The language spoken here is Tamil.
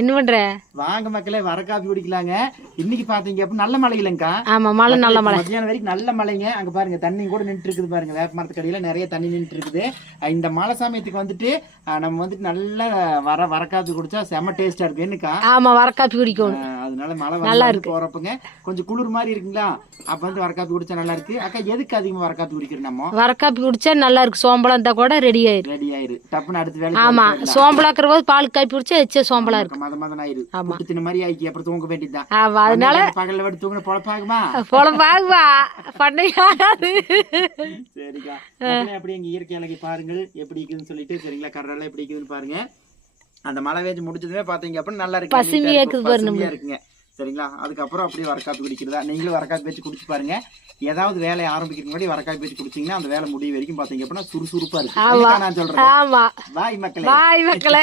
என்ன பண்ற? வாங்க மக்களே, வர காபி குடிக்கலாங்க. இன்னைக்கு பாத்தீங்க அப்படின்னா நல்ல மழை இல்லைங்கக்கா. ஆமா, மழை நல்ல மழை. மத்தியானம் வரைக்கும் நல்ல மழைங்க. அங்க பாருங்க தண்ணி கூட நின்று இருக்குது பாருங்க. வேப்ப மரத்துக்கு அடியில நிறைய தண்ணி நின்று இருக்குது. இந்த மழை சமயத்துக்கு வந்துட்டு நம்ம வந்துட்டு நல்லா வர காபி குடிச்சா செம்ம டேஸ்டா இருக்கு. என்னக்கா? ஆமா, வர காப்பி குடிக்கணும். அதனால மழை நல்லா இருக்கு போறப்பங்க கொஞ்சம் குளிர் மாதிரி இருக்குங்களா? அப்ப வந்து வர காப்பி குடிச்சா நல்லா இருக்கு. அக்கா எதுக்கு அதிகமா வர காப்பி குடிக்கிறோம்? நம்ம வர காப்பி குடிச்சா நல்லா இருக்கு. சோம்பளம் இருந்தா கூட ரெடி ஆயிரு. டப்புன்னு அடுத்த வேலை. ஆமா, சோம்பலாக்குற போது பால் காப்பி குடிச்சா எச்ச சோம்பலா இருக்கு. மதம் ஆயிரு. தின மாதிரி ஆயிக்கி அப்புறம் தூங்க வேண்டியதுதான். அதனால பகல்ல விட்டு தூங்கின பொழப்பாகுமா? பண்ணையாகாது. சரிக்கா, அப்படி எங்க இயற்கை அழகை பாருங்கள் எப்படி இருக்குதுன்னு சொல்லிட்டு. சரிங்களா, கடலை எப்படி இருக்குதுன்னு பாருங்க. அந்த மழை வேஞ்சு முடிச்சதுமே பாத்தீங்க அப்படின்னு நல்லா இருக்கு, பசுமையா இருக்குங்க. சரிங்களா, அதுக்கப்புறம் அப்படியே வரக்காப்பி குடிக்கிறதா. நீங்களும் வரக்காப்பி வச்சு குடிச்சு பாருங்க. ஏதாவது வேலையை ஆரம்பிக்கிறதுக்கு முன்னாடி வரக்காப்பி வச்சு குடிச்சீங்கன்னா அந்த வேலை முடிய வரைக்கும் பாத்தீங்க அப்படின்னா சுறுசுறுப்பா இருக்கு. நான் சொல்றேன். பாய் மக்களே.